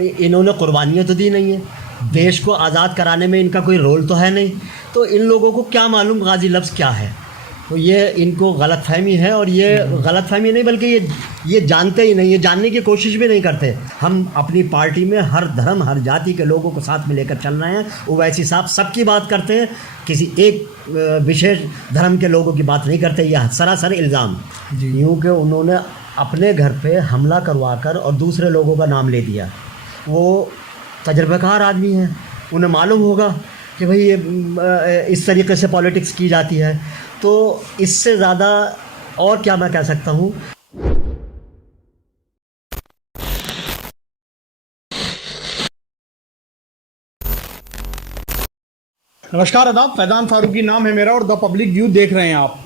इन्होंने कुर्बानियाँ तो दी नहीं है, देश को आज़ाद कराने में इनका कोई रोल तो है नहीं, तो इन लोगों को क्या मालूम गाजी लफ्ज़ क्या है। तो ये इनको गलतफ़हमी है, और ये गलतफ़हमी नहीं बल्कि ये जानते ही नहीं, ये जानने की कोशिश भी नहीं करते। हम अपनी पार्टी में हर धर्म हर जाति के लोगों को साथ में लेकर चल रहे हैं। ओवैसी साहब सबकी बात करते हैं, किसी एक विशेष धर्म के लोगों की बात नहीं करते। यह सरासर इल्ज़ाम यूँ कि उन्होंने अपने घर पे हमला करवाकर और दूसरे लोगों का नाम ले दिया। वो तजर्बेकार आदमी हैं, उन्हें मालूम होगा कि भाई ये इस तरीके से पॉलिटिक्स की जाती है। तो इससे ज़्यादा और क्या मैं कह सकता हूँ। नमस्कार, आदाब। फैज़ान फारूकी नाम है मेरा और द पब्लिक व्यू देख रहे हैं आप।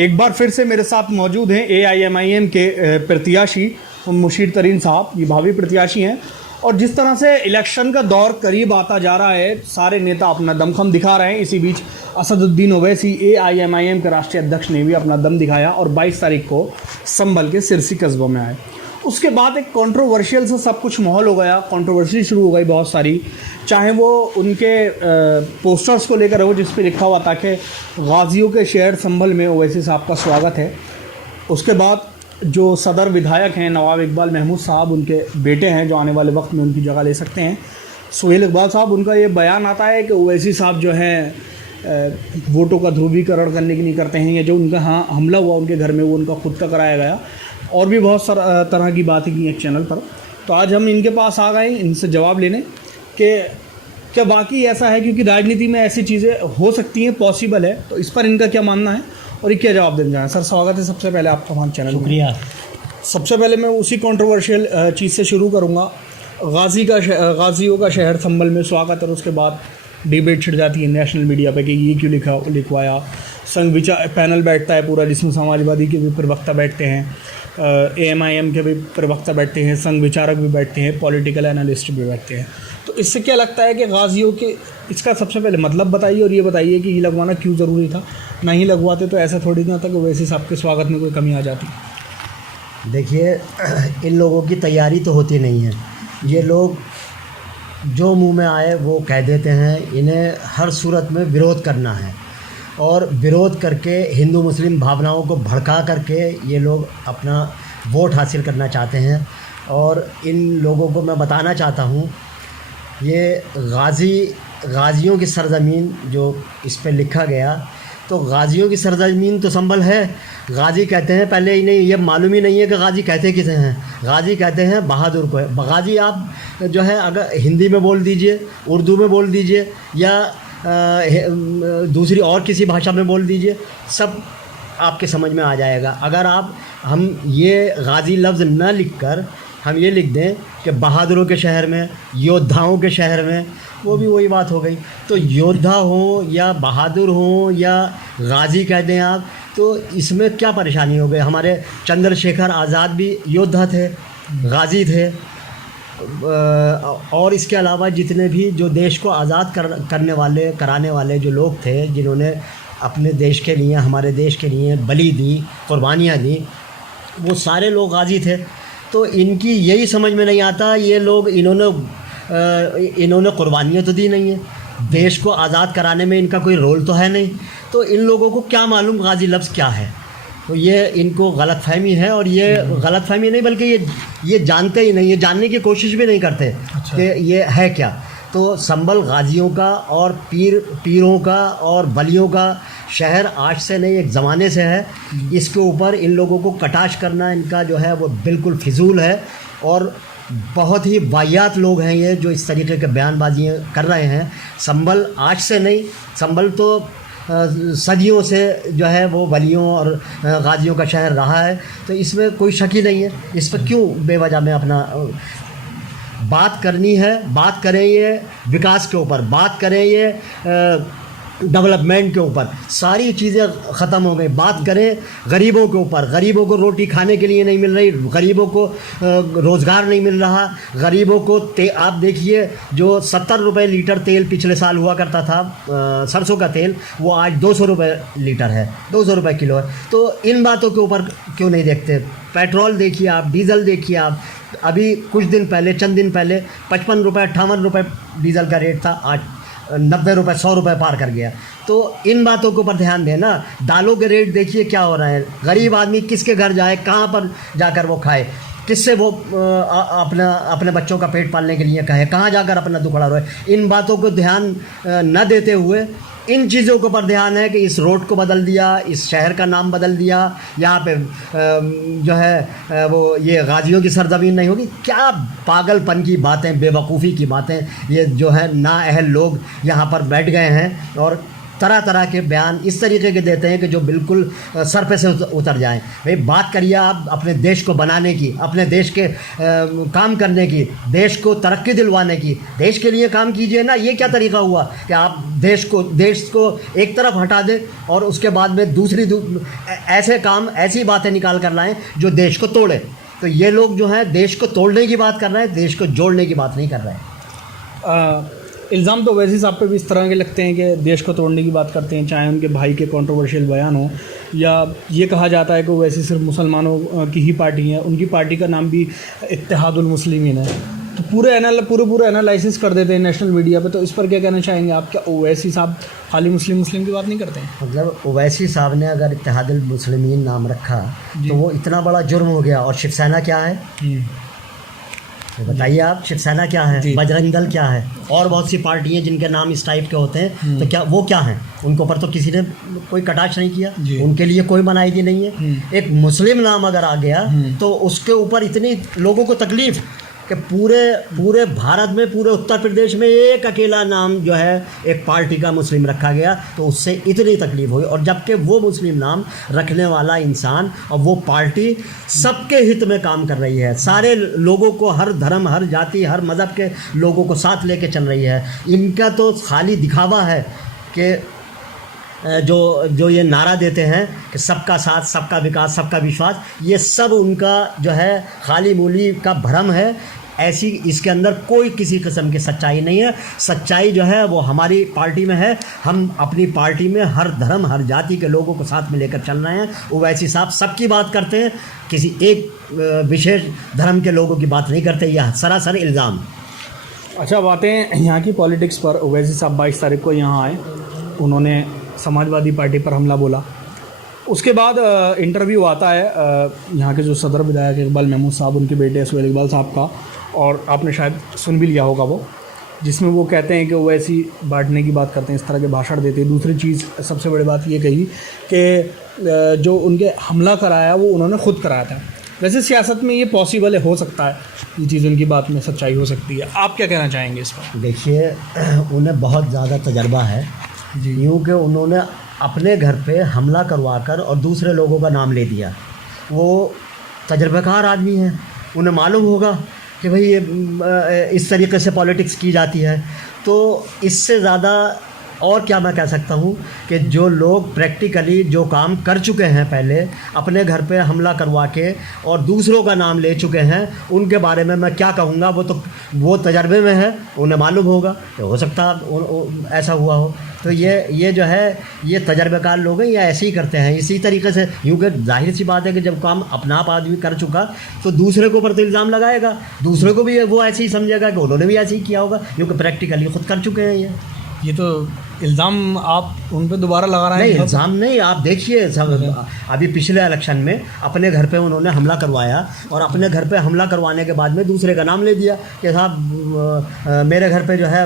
एक बार फिर से मेरे साथ मौजूद हैं AIMIM के प्रत्याशी मुशीर तरीन साहब। ये भावी प्रत्याशी हैं और जिस तरह से इलेक्शन का दौर करीब आता जा रहा है, सारे नेता अपना दमखम दिखा रहे हैं। इसी बीच असदुद्दीन ओवैसी AIMIM के राष्ट्रीय अध्यक्ष ने भी अपना दम दिखाया और 22 तारीख को संभल के सिरसी कस्बों में आए। उसके बाद एक कंट्रोवर्शियल से सब कुछ माहौल हो गया, कंट्रोवर्सी शुरू हो गई बहुत सारी, चाहे वो उनके पोस्टर्स को लेकर हो जिस पे लिखा हुआ था कि गाजियों के शहर संभल में ओवैसी साहब का स्वागत है। उसके बाद जो सदर विधायक हैं नवाब इकबाल महमूद साहब, उनके बेटे हैं जो आने वाले वक्त में उनकी जगह ले सकते हैं, सुहेल इकबाल साहब, उनका ये बयान आता है कि ओवैसी साहब जो हैं वोटों का ध्रुवीकरण करने की नहीं करते हैं, या जो उनका यहाँ हमला हुआ उनके घर में वो उनका खुद का कराया गया, और भी बहुत तरह की बातें की एक चैनल पर। तो आज हम इनके पास आ गए इनसे जवाब लेने कि क्या वाकई ऐसा है, क्योंकि राजनीति में ऐसी चीज़ें हो सकती हैं, पॉसिबल है। तो इस पर इनका क्या मानना है और ये क्या जवाब देना चाहें। सर स्वागत है सबसे पहले आपका हमारे चैनल। शुक्रिया। सबसे पहले मैं उसी कंट्रोवर्शियल चीज़ से शुरू करूँगा। गाजियों का शहर संभल में स्वागत, और उसके बाद डिबेट छिड़ जाती है नेशनल मीडिया पे कि ये क्यों लिखवाया। संघ विचार पैनल बैठता है पूरा, जिसमें समाजवादी के भी प्रवक्ता बैठते हैं, AIMIM के भी प्रवक्ता बैठते हैं, संघ विचारक भी बैठते हैं, पॉलिटिकल एनालिस्ट भी बैठते हैं। तो इससे क्या लगता है कि गाजियों के, इसका सबसे पहले मतलब बताइए और ये बताइए कि ये लगवाना क्यों ज़रूरी था। नहीं लगवाते तो ऐसा थोड़ी ना था कि वैसे साहब के स्वागत में कोई कमी आ जाती। देखिए, इन लोगों की तैयारी तो होती नहीं है। ये लोग जो मुंह में आए वो कह देते हैं। इन्हें हर सूरत में विरोध करना है, और विरोध करके हिंदू मुस्लिम भावनाओं को भड़का करके ये लोग अपना वोट हासिल करना चाहते हैं। और इन लोगों को मैं बताना चाहता हूँ, ये गाजियों की सरज़मीन जो इस पे लिखा गया, तो गाजियों की सरज़मीन तो संभल है। गाजी कहते हैं, पहले इन्हें ये मालूम ही नहीं है कि गाजी कहते किसे हैं। गाजी कहते हैं बहादुर को है। गाजी आप जो है अगर हिंदी में बोल दीजिए, उर्दू में बोल दीजिए, या दूसरी और किसी भाषा में बोल दीजिए, सब आपके समझ में आ जाएगा। अगर हम ये गाजी लफ्ज़ न लिखकर हम ये लिख दें कि बहादुरों के शहर में, योद्धाओं के शहर में, वो भी वही बात हो गई। तो योद्धा हो या बहादुर हो या गाजी कह दें आप, तो इसमें क्या परेशानी हो गई। हमारे चंद्रशेखर आज़ाद भी योद्धा थे, गाजी थे। और इसके अलावा जितने भी जो देश को आज़ाद कराने वाले जो लोग थे, जिन्होंने अपने देश के लिए, हमारे देश के लिए बलि दी, कुर्बानियाँ दी, वो सारे लोग गाजी थे। तो इनकी यही समझ में नहीं आता, ये लोग इन्होंने कुर्बानियाँ तो दी नहीं है, देश को आज़ाद कराने में इनका कोई रोल तो है नहीं, तो इन लोगों को क्या मालूम गाजी लफ्ज़ क्या है। तो ये इनको गलतफ़हमी है, और ये गलतफ़हमी नहीं बल्कि ये जानते ही नहीं, ये जानने की कोशिश भी नहीं करते कि ये है क्या। तो संभल गाजियों का और पीरों का और बलियों का शहर आज से नहीं, एक ज़माने से है। इसके ऊपर इन लोगों को कटाक्ष करना इनका जो है वो बिल्कुल फिजूल है, और बहुत ही वाहियात लोग हैं ये जो इस तरीके के बयानबाजियाँ कर रहे हैं। संभल आज से नहीं, संभल तो सदियों से जो है वो वलियों और गाजियों का शहर रहा है। तो इसमें कोई शक ही नहीं है। इस पर क्यों बेवजह में अपना बात करनी है। बात करें ये विकास के ऊपर, बात करें ये डेवलपमेंट के ऊपर, सारी चीज़ें ख़त्म हो गई। बात करें गरीबों के ऊपर, गरीबों को रोटी खाने के लिए नहीं मिल रही, गरीबों को रोज़गार नहीं मिल रहा, गरीबों को आप देखिए जो 70 रुपये लीटर तेल पिछले साल हुआ करता था, सरसों का तेल, वो आज 200 रुपये लीटर है, 200 रुपये किलो है। तो इन बातों के ऊपर क्यों नहीं देखते। पेट्रोल देखिए आप, डीज़ल देखिए आप, अभी कुछ दिन पहले, चंद दिन पहले 55 रुपये 58 रुपये डीजल का रेट था, आज 90 रुपये 100 रुपये पार कर गया। तो इन बातों के ऊपर ध्यान देना। दालों के रेट देखिए क्या हो रहे हैं, गरीब आदमी किसके घर जाए, कहाँ पर जाकर वो खाए, किससे वो अपने बच्चों का पेट पालने के लिए कहे, कहाँ जाकर अपना दुखड़ा रोए। इन बातों को ध्यान न देते हुए इन चीज़ों के ऊपर ध्यान है कि इस रोड को बदल दिया, इस शहर का नाम बदल दिया, यहाँ पे जो है वो ये गाजियों की सरजमीन नहीं होगी। क्या पागलपन की बातें, बेवकूफ़ी की बातें ये जो है नाअहल लोग यहाँ पर बैठ गए हैं और तरह तरह के बयान इस तरीके के देते हैं कि जो बिल्कुल सर पे से उतर जाएं। भाई बात करिए आप अपने देश को बनाने की, अपने देश के काम करने की, देश को तरक्की दिलवाने की, देश के लिए काम कीजिए ना। ये क्या तरीका हुआ कि आप देश को एक तरफ हटा दें और उसके बाद में ऐसे काम, ऐसी बातें निकाल कर लाएँ जो देश को तोड़े। तो ये लोग जो हैं देश को तोड़ने की बात कर रहे हैं, देश को जोड़ने की बात नहीं कर रहे हैं। इल्ज़ाम तो वैसे साहब पे भी इस तरह के लगते हैं कि देश को तोड़ने की बात करते हैं, चाहे उनके भाई के कंट्रोवर्शियल बयान हो, या ये कहा जाता है कि वो वैसे सिर्फ मुसलमानों की ही पार्टी है, उनकी पार्टी का नाम भी इत्तेहादुल मुस्लिमीन है। तो पूरे एनालिसिस कर देते हैं नेशनल मीडिया पे। तो इस पर क्या कहना चाहेंगे आप? क्या ओवैसी साहब खाली मुस्लिम की बात नहीं करते हैं? मतलब ओवैसी साहब ने अगर इत्तेहादुल मुस्लिमीन नाम रखा तो वो इतना बड़ा जुर्म हो गया। और शिवसेना क्या है तो बताइए आप, शिवसेना क्या है, बजरंग दल क्या है, और बहुत सी पार्टी हैं जिनके नाम इस टाइप के होते हैं। तो क्या वो क्या हैं? उनको पर तो किसी ने कोई कटाक्ष नहीं किया, उनके लिए कोई मनाही नहीं है। एक मुस्लिम नाम अगर आ गया तो उसके ऊपर इतनी लोगों को तकलीफ कि पूरे भारत में, पूरे उत्तर प्रदेश में एक अकेला नाम जो है एक पार्टी का मुस्लिम रखा गया, तो उससे इतनी तकलीफ हुई। और जबकि वो मुस्लिम नाम रखने वाला इंसान और वो पार्टी सबके हित में काम कर रही है, सारे लोगों को, हर धर्म, हर जाति, हर मज़हब के लोगों को साथ लेके चल रही है। इनका तो खाली दिखावा है कि जो ये नारा देते हैं कि सबका साथ, सबका विकास, सबका विश्वास, ये सब उनका जो है खाली मूली का भ्रम है। ऐसी इसके अंदर कोई किसी किस्म की सच्चाई नहीं है। सच्चाई जो है वो हमारी पार्टी में है। हम अपनी पार्टी में हर धर्म, हर जाति के लोगों को साथ में लेकर चल रहे हैं। ओवैसी साहब सबकी बात करते हैं, किसी एक विशेष धर्म के लोगों की बात नहीं करते। यह सरासर इल्ज़ाम। अच्छा, बातें यहाँ की पॉलिटिक्स पर। ओवैसी साहब 22 तारीख को यहाँ आए, उन्होंने समाजवादी पार्टी पर हमला बोला। उसके बाद इंटरव्यू आता है यहाँ के जो सदर विधायक इकबाल महमूद साहब, उनके बेटे सुहेल इकबाल साहब का, और आपने शायद सुन भी लिया होगा वो, जिसमें वो कहते हैं कि वो ऐसी बांटने की बात करते हैं, इस तरह के भाषण देते हैं। दूसरी चीज़, सबसे बड़ी बात ये कही कि जो उनके हमला कराया वो उन्होंने ख़ुद कराया था। वैसे सियासत में ये पॉसिबल है, हो सकता है ये चीज़ उनकी बात में सच्चाई हो सकती है। आप क्या कहना चाहेंगे इस पर? देखिए, उन्हें बहुत ज़्यादा तजर्बा है जी, यूँ कि उन्होंने अपने घर पे हमला करवाकर और दूसरे लोगों का नाम ले दिया। वो तजर्बाकार आदमी हैं, उन्हें मालूम होगा कि भाई ये इस तरीके से पॉलिटिक्स की जाती है। तो इससे ज़्यादा और क्या मैं कह सकता हूँ कि जो लोग प्रैक्टिकली जो काम कर चुके हैं, पहले अपने घर पे हमला करवा के और दूसरों का नाम ले चुके हैं, उनके बारे में मैं क्या कहूँगा। वो तजर्बे में है, उन्हें मालूम होगा। तो हो सकता ऐसा हुआ हो। तो ये जो है ये तजर्बेकार लोग हैं, ये ऐसे ही करते हैं। इसी तरीके से यूँ कि जाहिर सी बात है कि जब काम अपना आप आदमी कर चुका तो दूसरे के ऊपर तो इल्ज़ाम लगाएगा, दूसरे को भी वो ऐसे ही समझेगा कि उन्होंने भी ऐसे ही किया होगा, क्योंकि प्रैक्टिकली खुद कर चुके हैं। ये तो इल्ज़ाम आप उन पर दोबारा लगा रहे हैं? नहीं, इल्ज़ाम नहीं, आप देखिए सब अभी पिछले इलेक्शन में अपने घर पे उन्होंने हमला करवाया और अपने घर पे हमला करवाने के बाद में दूसरे का नाम ले दिया कि साहब मेरे घर पे जो है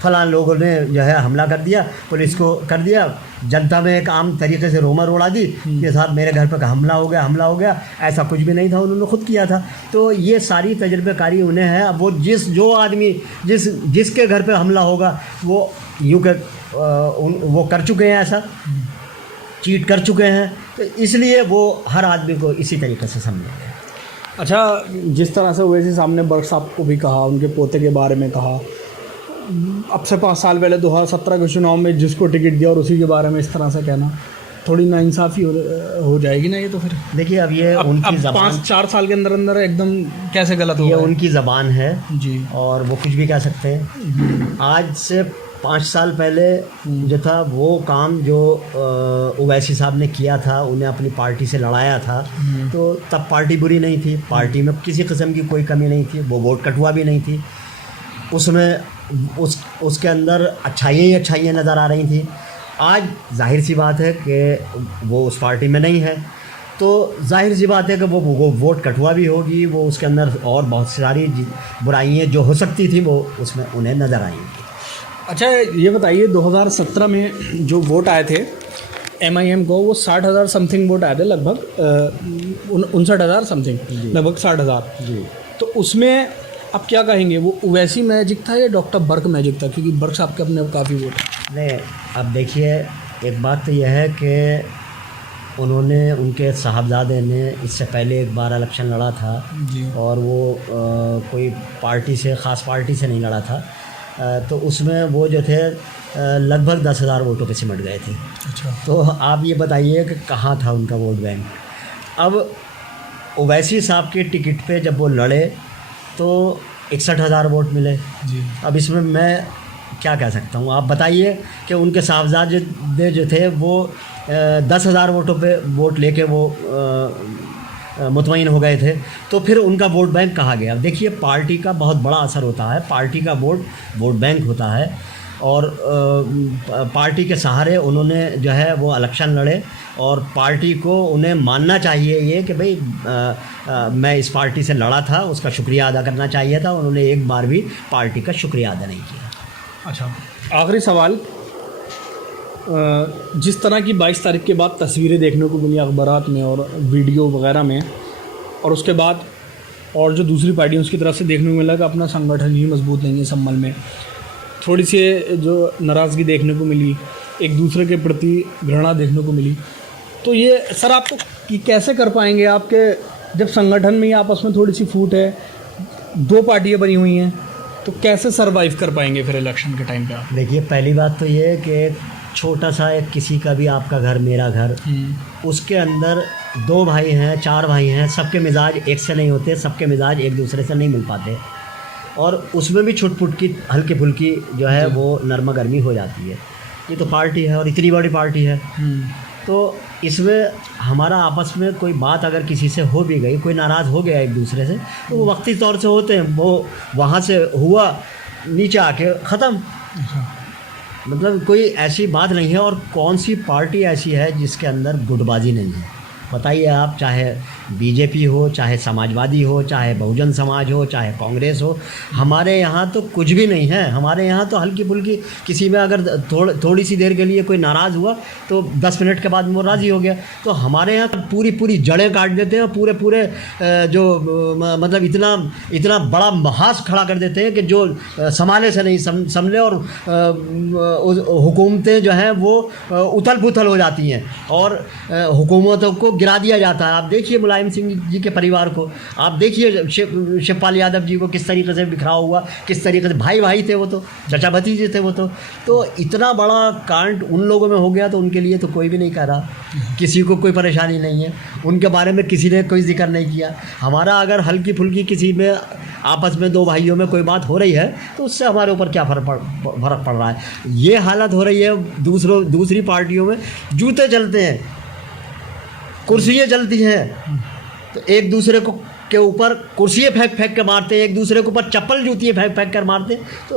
फलां लोगों ने जो है हमला कर दिया, पुलिस को कर दिया। जनता में एक आम तरीके से रोमर उड़ा दी कि साहब मेरे घर पे हमला हो गया। ऐसा कुछ भी नहीं था, उन्होंने खुद किया था। तो ये सारी तजर्बेकारी उन्हें है। अब वो जो आदमी जिसके घर पे हमला होगा वो यूँ कर वो कर चुके हैं, ऐसा चीट कर चुके हैं। तो इसलिए वो हर आदमी को इसी तरीके से समझेंगे। अच्छा, जिस तरह से ओवैसी साहब ने बर्ड साहब को भी कहा, उनके पोते के बारे में कहा, अब से 5 साल पहले 2017 के चुनाव में जिसको टिकट दिया और उसी के बारे में इस तरह से कहना, थोड़ी नाइंसाफ़ी हो जाएगी ना ये? तो फिर देखिए, अब ये उनकी ज़बान 5-4 साल के अंदर एकदम कैसे गलत हो, ये उनकी ज़बान है जी, और वो कुछ भी कह सकते हैं। आज से 5 साल पहले जो था वो काम जो ओवैसी साहब ने किया था, उन्हें अपनी पार्टी से लड़ाया था, तो तब पार्टी बुरी नहीं थी, पार्टी में किसी किस्म की कोई कमी नहीं थी, वो वोट कटुआ भी नहीं थी, उसमें उसके अंदर अच्छाइयाँ ही अच्छाइयाँ नज़र आ रही थी। आज जाहिर सी बात है कि वो उस पार्टी में नहीं है, तो जाहिर सी बात है कि वो वोट कटुआ भी होगी, वो उसके अंदर और बहुत सारी बुराइयाँ जो हो सकती थी वो उसमें उन्हें नज़र आएंगी। अच्छा ये बताइए 2017 में जो वोट आए थे MIM को, वो 60,000 समथिंग वोट आए थे, लगभग 59,000 समथिंग, लगभग 60,000 जी। तो उसमें आप क्या कहेंगे, वो ओवैसी मैजिक था या डॉक्टर बर्क मैजिक था, क्योंकि बर्क साहब के अपने काफ़ी वोट हैं। नहीं, अब देखिए एक बात तो यह है कि उन्होंने, उनके साहबजादे ने इससे पहले एक बार इलेक्शन लड़ा था जी। और वो कोई पार्टी से, ख़ास पार्टी से नहीं लड़ा था, तो उसमें वो जो थे लगभग 10,000 वोटों पे सिमट गए थे। अच्छा। तो आप ये बताइए कि कहाँ था उनका वोट बैंक। अब ओवैसी साहब के टिकट पे जब वो लड़े तो 61,000 वोट मिले जी। अब इसमें मैं क्या कह सकता हूँ, आप बताइए कि उनके साहबजादे जो थे वो 10,000 वोटों पे वोट लेके वो मुतमईन हो गए थे, तो फिर उनका वोट बैंक कहाँ गया। देखिए पार्टी का बहुत बड़ा असर होता है, पार्टी का वोट बैंक होता है, और पार्टी के सहारे उन्होंने जो है वो इलेक्शन लड़े, और पार्टी को उन्हें मानना चाहिए ये कि भाई मैं इस पार्टी से लड़ा था, उसका शुक्रिया अदा करना चाहिए था, उन्होंने एक बार भी पार्टी का शुक्रिया अदा नहीं किया। अच्छा, आखिरी सवाल, जिस तरह की 22 तारीख के बाद तस्वीरें देखने को मिली अखबारात में और वीडियो वगैरह में, और उसके बाद और जो दूसरी पार्टी उसकी तरफ से देखने को मिला कि अपना संगठन ही मजबूत नहीं है, संभल में थोड़ी सी जो नाराज़गी देखने को मिली, एक दूसरे के प्रति घृणा देखने को मिली, तो ये सर आप तो कैसे कर पाएंगे, आपके जब संगठन में ही आपस में थोड़ी सी फूट है, 2 पार्टियाँ बनी हुई हैं, तो कैसे सरवाइव कर पाएंगे फिर इलेक्शन के टाइम पे आप? देखिए पहली बात तो ये है कि छोटा सा एक किसी का भी आपका घर मेरा घर, उसके अंदर 2 भाई हैं, 4 भाई हैं, सबके मिजाज एक से नहीं होते, सबके मिजाज एक दूसरे से नहीं मिल पाते, और उसमें भी छुट-पुट की हल्की फुल्की जो है वो नरमा गर्मी हो जाती है। ये तो पार्टी है और इतनी बड़ी पार्टी है, तो इसमें हमारा आपस में कोई बात अगर किसी से हो भी गई, कोई नाराज़ हो गया एक दूसरे से, तो वो वक्ती तौर से होते हैं, वो वहाँ से हुआ नीचे आके ख़त्म, मतलब कोई ऐसी बात नहीं है। और कौन सी पार्टी ऐसी है जिसके अंदर गुटबाजी नहीं है, बताइए आप, चाहे बीजेपी हो, चाहे समाजवादी हो, चाहे बहुजन समाज हो, चाहे कांग्रेस हो, हमारे यहाँ तो कुछ भी नहीं है। हमारे यहाँ तो हल्की फुल्की किसी में अगर थोड़ी सी देर के लिए कोई नाराज़ हुआ तो 10 मिनट के बाद वो राज़ी हो गया। तो हमारे यहाँ पूरी जड़ें काट देते हैं, पूरे जो मतलब इतना बड़ा महास खड़ा कर देते हैं कि जो संभाले से नहीं संभले, और हुकूमतें जो हैं वो उथल पुथल हो जाती हैं और हुकूमतों को गिरा दिया जाता है। आप देखिए मुलायम सिंह जी के परिवार को, आप देखिए शिवपाल यादव जी को किस तरीके से बिखराव हुआ, किस तरीके से भाई थे वो, तो चाचा भतीजे थे वो, तो इतना बड़ा कांड उन लोगों में हो गया, तो उनके लिए तो कोई भी नहीं कह रहा, किसी को कोई परेशानी नहीं है, उनके बारे में किसी ने कोई जिक्र नहीं किया। हमारा अगर हल्की फुल्की किसी में आपस में 2 भाइयों में कोई बात हो रही है तो उससे हमारे ऊपर क्या फ़र्क पड़ रहा है। ये हालत हो रही है दूसरी पार्टियों में, जूते चलते हैं, कुर्सियाँ चलती हैं, तो एक दूसरे को के ऊपर कुर्सियाँ फेंक के मारते हैं, एक दूसरे के ऊपर चप्पल जूतियाँ फेंक कर मारते हैं, तो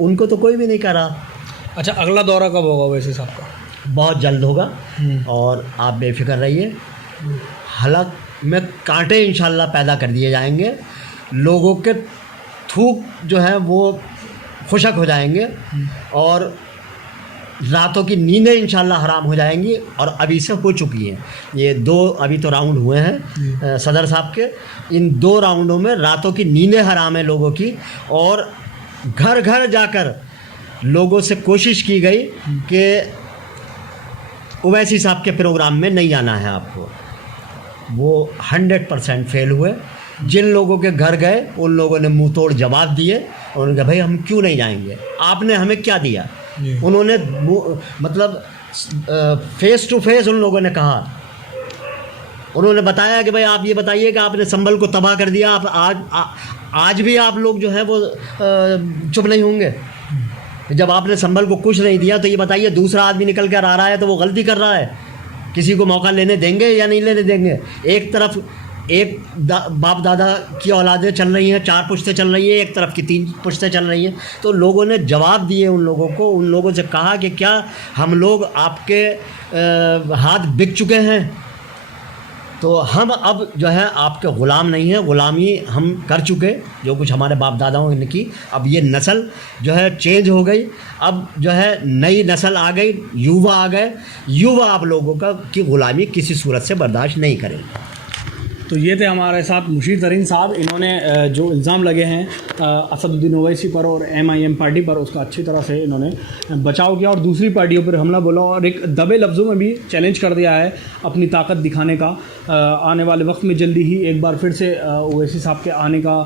उनको तो कोई भी नहीं कर रहा। अच्छा, अगला दौरा कब होगा वैसे साहब का? बहुत जल्द होगा, और आप बेफिक्र रहिए, हलक में कांटे इंशाल्लाह पैदा कर दिए जाएंगे, लोगों के थूक जो है वो खुशक हो जाएंगे, और रातों की नींदें इंशाल्लाह हराम हो जाएंगी, और अभी से हो चुकी हैं। ये 2 अभी तो राउंड हुए हैं सदर साहब के, इन 2 राउंडों में रातों की नींदें हराम है लोगों की, और घर घर जाकर लोगों से कोशिश की गई कि ओवैसी साहब के प्रोग्राम में नहीं आना है आपको, वो 100% फेल हुए। जिन लोगों के घर गए उन लोगों ने मुंह तोड़ जवाब दिए, और उन्होंने कहा भाई हम क्यों नहीं जाएंगे, आपने हमें क्या दिया। उन्होंने मतलब फेस टू फेस उन लोगों ने कहा, उन्होंने बताया कि भाई आप ये बताइए कि आपने संभल को तबाह कर दिया, आप आज भी आप लोग जो है वो चुप नहीं होंगे। जब आपने संभल को कुछ नहीं दिया तो ये बताइए दूसरा आदमी निकल कर आ रहा है तो वो गलती कर रहा है। किसी को मौका लेने देंगे या नहीं लेने देंगे? एक तरफ एक बाप दादा की औलादें चल रही हैं, 4 पुश्तें चल रही हैं, एक तरफ की 3 पुश्तें चल रही हैं। तो लोगों ने जवाब दिए उन लोगों को, उन लोगों से कहा कि क्या हम लोग आपके हाथ बिक चुके हैं? तो हम अब जो है आपके ग़ुलाम नहीं हैं, ग़ुलामी हम कर चुके जो कुछ हमारे बाप दादाओं ने की। अब ये नस्ल जो है चेंज हो गई, अब जो है नई नस्ल आ गई, युवा आ गए। युवा आप लोगों का की ग़ुलामी किसी सूरत से बर्दाश्त नहीं करेंगे। तो ये थे हमारे साथ मुशीर तरीन साहब। इन्होंने जो इल्ज़ाम लगे हैं असदुद्दीन ओवैसी पर और MIM पार्टी पर, उसका अच्छी तरह से इन्होंने बचाव किया और दूसरी पार्टियों पर हमला बोला और एक दबे लफ्ज़ों में भी चैलेंज कर दिया है अपनी ताकत दिखाने का। आने वाले वक्त में जल्दी ही एक बार फिर से ओवैसी साहब के आने का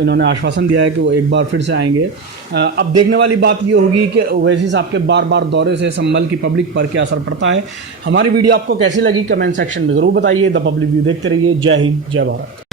इन्होंने आश्वासन दिया है कि वो एक बार फिर से आएंगे। अब देखने वाली बात ये होगी कि ओवैसी साहब के बार बार दौरे से संभल की पब्लिक पर क्या असर पड़ता है। हमारी वीडियो आपको कैसी लगी कमेंट सेक्शन में ज़रूर बताइए। द पब्लिक व्यू देखते रहिए। जय हिंद, जय भारत।